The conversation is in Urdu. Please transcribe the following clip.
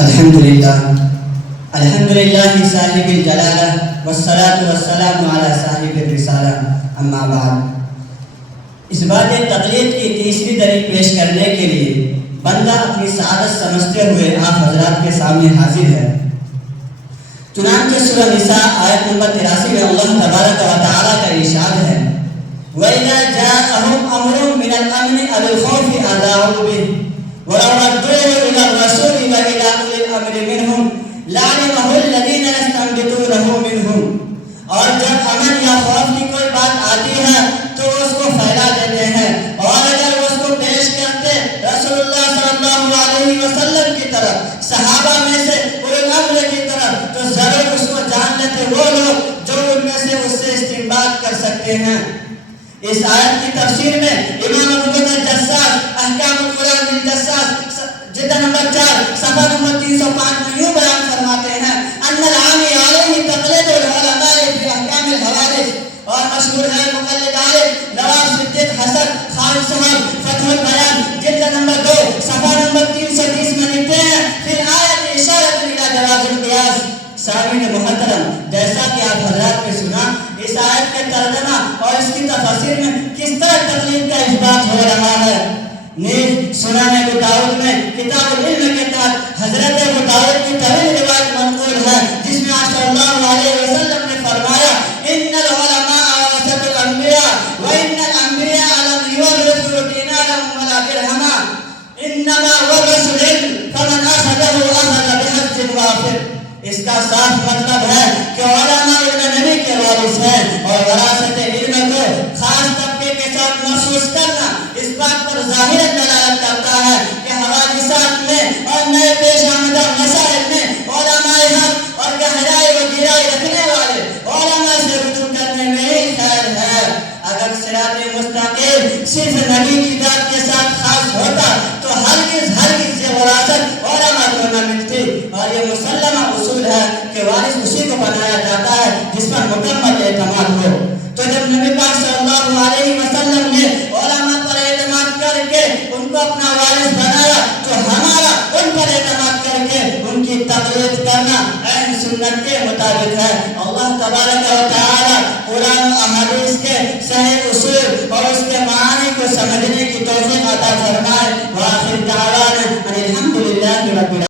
الحمدللہ صاحب الجلالہ والصلاة والسلام علی صاحب الرسالہ، اما بعد۔ اس بات تقلید کی تیسری دلیل پیش کرنے کے لیے بندہ اپنی سعادت سمجھتے ہوئے آپ حضرات کے سامنے حاضر ہے۔ چنانچہ سورہ نساء آیت نمبر 83 میں اللہ تبارک و تعالیٰ کا ارشاد ہے وَإِذَا جَاءَهُمْ أَمْرٌ مِّنَ الْأَمْنِ أَوِ الْخَوْفِ أَذَاعُوا بِهِ وَلَوْ رَدُّوهُ إِلَى الرَّسُولِ وَإِلَى أُولِي الْأَمْرِ مِنْهُمْ لَعَلِمَهُ الَّذِينَ يَسْتَنبِطُونَهُ مِنْهُمْ۔ اور جب امن یا خوف کی کوئی بات آتی ہے تو اس کو پھیلا دیتے ہیں، اور اگر اس کو پیش کرتے رسول اللہ صلی اللہ علیہ وسلم کی طرف، صحابہ میں سے اولي الامر کی طرف، تو ضرور اس کو جان لیتے وہ لوگ جو ان میں سے اس سے استنباط کر سکتے ہیں۔ اس آیت کی تفسیر میں امام ابو بکر جساس احکام القرآن بالجساس جلد نمبر 4 صفحہ نمبر 305 میں یوں بیان فرماتے ہیں ان العامی علیہ تقلید العلماء فی احکام الحوادث، اور مشہور ہے مقلد عالم نواب صدیق حسن خان صاحب فتح البیان جلد نمبر 2 صفحہ نمبر 330 میں لکھتے ہیں فی الآیت اشارۃ الی جواز القیاس۔ سامعین محترم، جیسا کہ آپ حضرات نے سنا، اس آیت کے ترجمہ اور اس کی تفسیر میں کس طرح تقلید کا اثبات ہو رہا ہے۔ نیز سنن ابو داؤد میں کتاب العلم کے تحت حضرت ابو داؤد کی طویل روایت منقول ہے جس میں آپ صلی اللہ علیہ وسلم نے فرمایا ان العلماء ورثۃ الانبیاء وان الانبیاء لم یورثوا دینارا ولا درہما انما ورثوا العلم فمن اخذه اخذ بحظ وافر۔ اس کا صاف مطلب ہے کہ علماء نبی کے وارث ہیں، اور وراثت علم کو خاص طبقے کے ساتھ محسوس کرنا اس بات پر ظاہر دلالت کرتا ہے کہ حوادثات میں اور نئے پیش آمدہ مسائل میں علماء حق اور گہرائی و گہرائی رکھنے والے علماء سے رجوع کرنے میں ہی خیر ہے۔ اگر صراط مستقیم صرف نبی کی ذات کے ساتھ خاص ہوتا تو ہرگز یہ وراثت علماء کو نہ ملتی، اور یہ مسلمہ اصول ہے کہ وارث اسی کو بنایا جاتا ہے جس پر مکمل اعتماد ہو۔ تو جب نبی پاک صلی اللہ علیہ وسلم نے علماء پر اعتماد کر کے ان کو اپنا وارث بنایا تو ہمارا ان پر اعتماد کر کے ان کی تقلید کرنا عین سنت کے مطابق ہے۔ اللہ تبارک و تعالی قرآن و احادیث کے صحیح اصول اور اس کے معانی کو سمجھنے کی توفیق عطا فرمائے۔ وآخر دعوانا ان الحمدللہ رب العالمین۔